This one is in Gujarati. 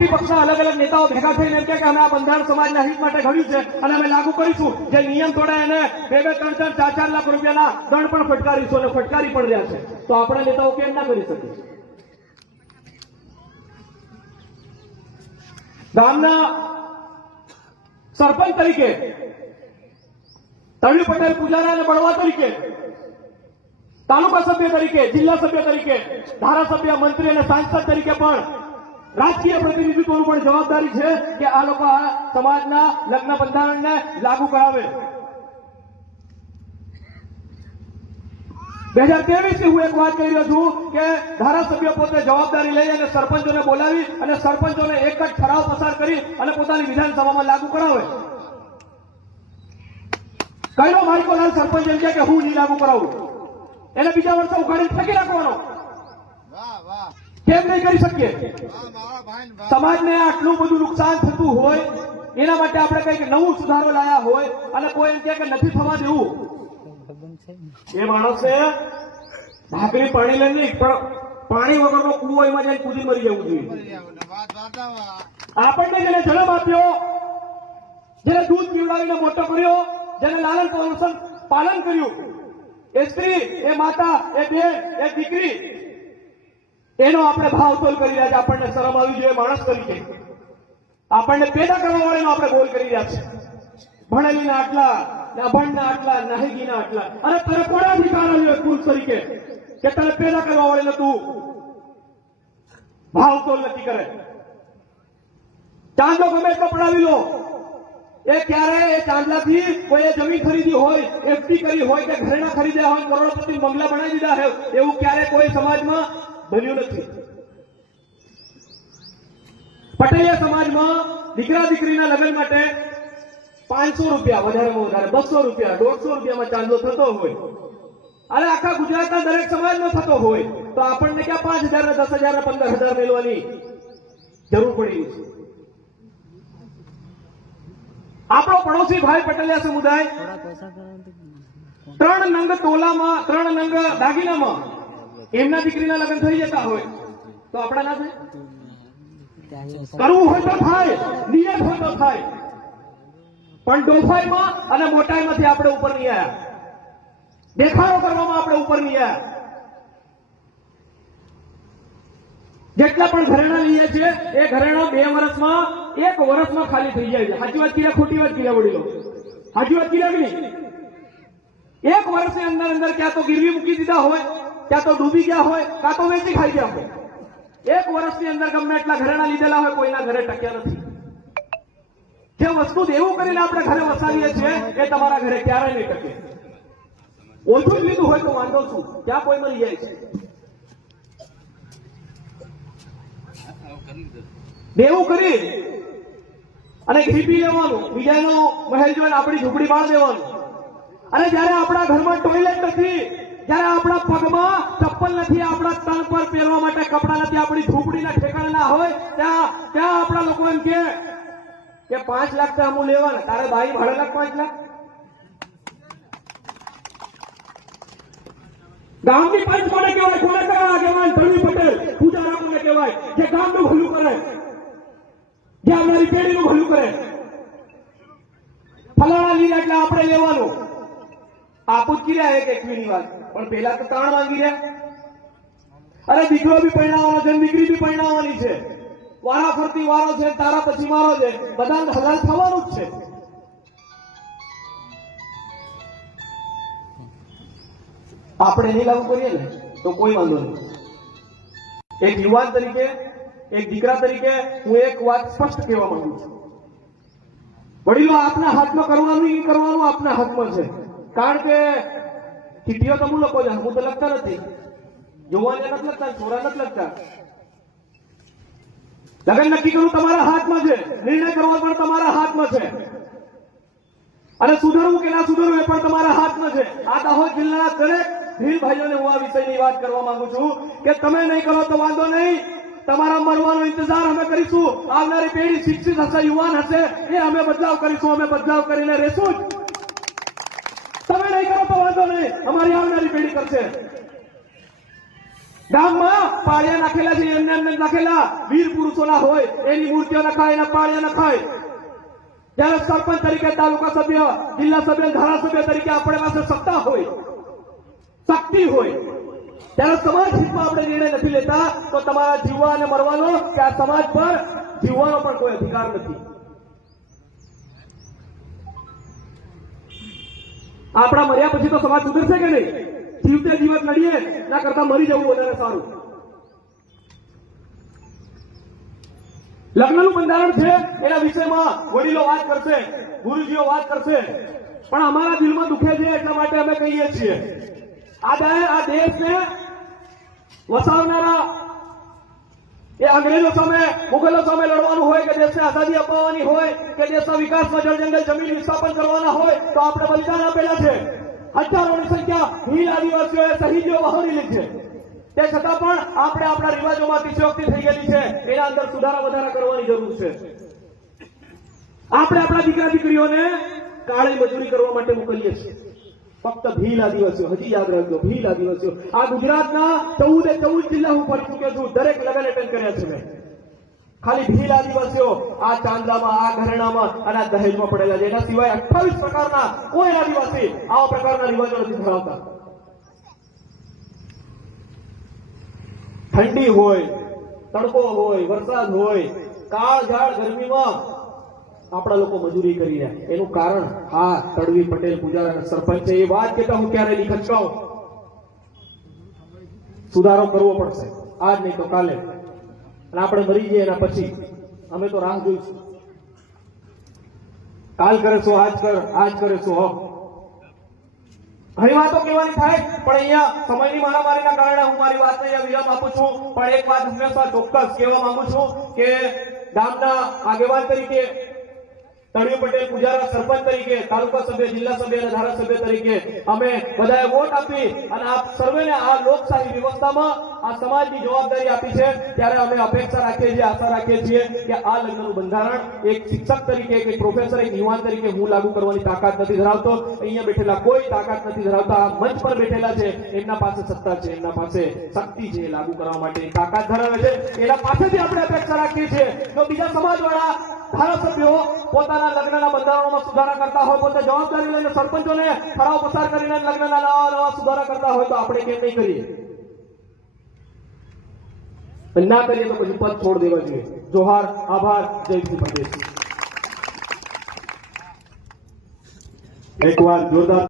પક્ષના અલગ અલગ નેતાઓ ભેગા થઈને એમ કે અમે આ બંધારણ સમાજના હિત માટે ઘડ્યું છે અને અમે લાગુ કરીશું, જે નિયમ તોડે એને 2-3, 4 લાખ રૂપિયાના દંડ પણ ફટકારીશું અને ફટકારી પણ રહ્યા છે. તો આપણા નેતાઓ કેમ ના કરી શકે? ગામના સરપંચ તરીકે, તરણી પટેલ પૂજારા અને બળવા તરીકે, તાલુકા સભ્ય તરીકે, જિલ્લા સભ્ય તરીકે, ધારાસભ્ય, મંત્રી અને સાંસદ તરીકે પણ રાજકીય પ્રતિનિધિત્વની પણ જવાબદારી છે કે આ લોકો આ સમાજના લગ્ન બંધારણને લાગુ કરાવે. 2023 ની હું એક વાત કહી રહ્યો છું કે ધારાસભ્ય પોતે જવાબદારી લઈ અને સરપંચોને બોલાવી અને સરપંચોને એક જ ઠરાવ પસાર કરી અને પોતાની વિધાનસભામાં લાગુ કરાવે. કયો માઇકોલાલ સરપંચ એમ કે હું નહીં લાગુ કરાવું, એને બીજા વર્ષે ઉઘાડી ફેંકી નાખવાનો. કેમ નહીં કરી શકીએ? સમાજને આટલું બધું નુકસાન થતું હોય એના માટે આપણે કંઈક નવું સુધારો લાયા હોય અને કોઈ એમ કે નથી થવા દેવું, એ માણસે ભાખરી પાણી લઈ નહીં પણ પાણી વગરનો કૂવો એમાં જઈને કૂદી મરી જવું જોઈએ. આપણને જેને જન્મ આપ્યો, જેને દૂધ પીવડાવીને મોટો કર્યો, જેને લાલન પાલન કર્યું, એ સ્ત્રી, એ માતા, એ બેન, એ દીકરી, એનો આપણે ભાવતોલ કરી રહ્યા છે. આપણને શરમ આવી જોઈએ માણસ તરીકે. આપણને પેદા કરવા વાળાનો આપણે બોલ કરી રહ્યા છે. ભણેલીના આટલા, અભણના આટલા, નાહિગીના આટલા. અરે તારે કોણ અધિકાર આવ્યો પુરુષ તરીકે કે તને પેદા કરવા વાળાનો તું ભાવતોલ નક્કી કરે? ચાંદલો ગમે એટલો પડાવી લો, એ ક્યારે એ ચાંદલાથી કોઈ જમીન ખરીદી હોય, એફડી કરી હોય કે ઘરેણા ખરીદ્યા હોય, કરોડપતિ બંગલા બનાવી દીધા હોય, એવું ક્યારે કોઈ સમાજમાં બન્યું નથી. પટેલિયા સમાજમાં દીકરા દીકરીના લગ્ન માટે 500 રૂપિયા, વધારેમાં વધારે 200 રૂપિયા, 150 રૂપિયામાં ચાંદલો થતો હોય. અરે આખા ગુજરાતના દરેક સમાજમાં થતો હોય તો આપણને ક્યાં 5,000 ને 10,000 ને 15,000 મેળવવાની જરૂર પડી છે? આપણો પડોશી ભાઈ પટેલિયા સમુદાય 3 નંગ તોલામાં, 3 નંગ દાગીનામાં એમના દીકરીના લગ્ન થઈ જતા હોય તો આપણા ના થાય? કરવું હોય તો થાય, નિયત હોય તો થાય, પણ ડોફાઈમાં અને મોટાઈમાંથી આપણે ઉપર નહીં આવ્યા, દેખાડો કરવામાં આપણે ઉપર નહીં આવ્યા. જેટલા પણ ઘરેણા લઈએ છીએ એ ઘરેણા 2 વર્ષમાં, 1 વર્ષમાં ખાલી થઈ જાય છે. સાચી વાત કીધા, ખોટી વાત કીધા વડીલો? સાચી વાત કીધા કે નહીં? 1 વર્ષની અંદર ક્યાં તો ગીરવી મૂકી દીધા હોય, ક્યાં તો ડૂબી ગયા હોય, કાં તો વેચી ખાઈ ગયા હોય. 1 વર્ષની અંદર ગમે એટલા ઘરેણા લીધેલા હોય, કોઈના ઘરે ટક્યા નથી. જે વસ્તુ દેવું કરીને આપણે ઘરે વસાવીએ છીએ એ તમારા ઘરે ક્યારેય નહીં ટકે. ઓછું જ લીધું હોય તો વાંધો શું, ત્યાં કોઈ મરી જાય છે. દેવું કરી અને ઘીપી લેવાનું, બીજાનો મહેલ જોઈને આપણી ઝૂંપડી બાળ દેવાનું. અને જયારે આપણા ઘરમાં ટોયલેટ નથી, જયારે આપણા પગમાં ચપ્પલ નથી, આપણા તન પર પહેરવા માટે કપડા નથી, આપણી ઝૂંપડીના ઠેકાણા ના હોય, ત્યાં આપણા લોકો એમ કે 5 લાખ તો અમું લેવાના, તારે બાઈ ભાડે લાખ 5 લાખ. ગામની પંચ કોને કહેવાય? કોને કહેવાય? ધરણી પટેલ પૂજારા કોને કહેવાય? જે ગામનું ભલું કરે, જે અમારી પેઢીનું ભલું કરે. ફલાણા લીધા એટલે આપણે લેવાનું. આપું જ કર્યા એક એકવીની વાત, પણ પેલા તો 3 માંગી રહ્યા. અરે દીકરો બી પરણાવવાનો છે, દીકરી બી પરણાવવાની છે, વારા ફરતી વારો છે, તારા પછી મારો છે, બધાને હલાલ થવાનું જ છે. આપણે નહીં લાગુ કરીએ ને તો કોઈ વાંધો નહીં. એક યુવાન તરીકે, એક દીકરા તરીકે હું એક વાત સ્પષ્ટ કહેવા માંગુ છું. વડીલો, આપના હાથમાં કરવાનું એ કરવાનું આપના હાથમાં છે. કારણ કે ચીઠીઓ તો હું લખો છું, હું તો લખતા નથી, જોવાને નથી લખતા, છોરા નથી લખતા. લગ્ન નક્કી કરવું તમારા હાથમાં છે, નિર્ણય કરવો પણ તમારા હાથમાં છે, અને સુધરવું કે ના સુધરવું એ પણ તમારા હાથમાં છે. આ દાહોદ જિલ્લાના દરેક ભીલ ભાઈઓને હું આ વિષયની વાત કરવા માંગુ છું કે તમે નહીં કરો તો વાંધો નહીં, તમારા મળવાનો ઇંતજાર અમે કરીશું. આવનારી પેઢી શિક્ષિત હશે, યુવાન હશે, એ અમે બદલાવ કરીશું, અમે બદલાવ કરીને રહેશું જ. તમે નહીં કરો તો વાંધો નહીં, અમારી આવનારી પેઢી કરશે. ગામમાં પાળિયા નાખેલા છે, એમને નાખેલા વીર પુરુષોના હોય એની મૂર્તિઓ નખાય, એના પાળિયા નખાય. જ્યારે સરપંચ તરીકે, તાલુકા સભ્ય, જિલ્લા સભ્ય, ધારાસભ્ય તરીકે આપણે પાસે સત્તા હોય, શક્તિ હોય, ત્યારે સમાજ હિતમાં આપણે નિર્ણય નથી લેતા તો તમારા જીવવા અને મરવાનો કે આ સમાજ પર જીવવાનો પણ કોઈ અધિકાર નથી. આપણા મર્યા પછી તો સમાજ સુધરશે કે નહીં? જીવતે જીવત લડીએ ના કરતા મરી જવું વધારે સારું. લગ્નનું બંધારણ છે એના વિષયમાં વડીલો વાત કરશે, ગુરુજીઓ વાત કરશે, પણ અમારા દિલમાં દુખે છે એટલા માટે અમે કહીએ છીએ આ દેશને વસાવનારા એ અંગ્રેજો સામે, મુગલો સામે લડવાનું હોય કે દેશને આઝાદી અપાવવાની હોય કે દેશના વિકાસમાં જળ જંગલ જમીન વિસ્થાપન કરવાના હોય તો આપણે બલિદાન આપેલા છે. હજારોની સંખ્યા ભીલ આદિવાસીઓએ શહીદીઓ વહોરેલી છે. તે છતાં પણ આપણે આપણા રિવાજોમાં અતિશયોક્તિ થઈ ગયેલી છે. એના અંદર સુધારા વધારા કરવાની જરૂર છે. આપણે આપણા દીકરા દીકરીઓને કાળી મજૂરી કરવા માટે મોકલીએ છીએ. ફક્ત ભીલ આદિવાસીઓ, હજી યાદ રાખજો, ભીલ આદિવાસીઓ. આ ગુજરાતના 14 જિલ્લા હું ફરી ચૂક્યો છું, દરેક લગ્ન એટેન્ડ કર્યા છે મેં. ખાલી ભીલ આદિવાસીઓ આ ચાંદલામાં, આ ઘરેણામાં અને આ દહેજમાં પડેલા છે. એના સિવાય 28 પ્રકારના કોઈ આદિવાસી આવા પ્રકારના રિવાજો નથી ધરાવતા. ઠંડી હોય, તડકો હોય, વરસાદ હોય, કાળઝાળ ગરમીમાં આપણા લોકો મજૂરી કરી રહ્યા. એનું કારણ આ તડવી પટેલ પૂજારા સરપંચ છે. એ વાત કહેતા હું ક્યારે નહીં ખચકાઉં. સુધારો કરવો પડશે, આજ નહીં તો કાલે. અને આપણે મરી જઈએ એના પછી અમે તો રાહ જોઈશું. કાલ કરે છો, આજ કરે છો. ઘણી વાતો કહેવાની થાય પણ અહીંયા સમયની મહામારીના કારણે હું મારી વાતને અહીંયા વિરામ આપું છું. પણ એક વાત હંમેશા ચોક્કસ કહેવા માંગુ છું કે ગામના આગેવાન તરીકે, તળિયું પટેલ પૂજારા સરપંચ તરીકે, તાલુકા સભ્ય, જિલ્લા સભ્ય અને ધારાસભ્ય તરીકે અમે બધાએ વોટ આપી અને આપ સર્વેને આ લોકશાહી વ્યવસ્થામાં આ સમાજની જવાબદારી આપી છે. ત્યારે અમે અપેક્ષા રાખીએ છીએ, આશા રાખીએ છીએ કે આ લગ્નનું બંધારણ એક શિક્ષક તરીકે, એક પ્રોફેસર, એક યુવાન તરીકે હું લાગુ કરવાની તાકાત નથી ધરાવતો. અહીંયા બેઠેલા કોઈ તાકાત નથી ધરાવતા. આ મંચ પર બેઠેલા છે એમના પાસે સત્તા છે, એમના પાસે શક્તિ છે, લાગુ કરવા માટેની તાકાત ધરાવે છે. એના પાસેથી આપણે અપેક્ષા રાખીએ છીએ. જો બીજા સમાજવાળા ધારાસભ્યો પોતાના લગ્નના બંધારણોમાં સુધારા કરતા હોય, પોતે જવાબદારી લઈને સરપંચોને ઠરાવ પસાર કરીને લગ્નના નવા સુધારા કરતા હોય તો આપણે કેમ નહીં કરીએ? ના કરીએ તો પછી પદ છોડ દેવા જોઈએ. જોહાર, આભાર, જય શ્રી પ્રદેશ. એકવાર જોરદાર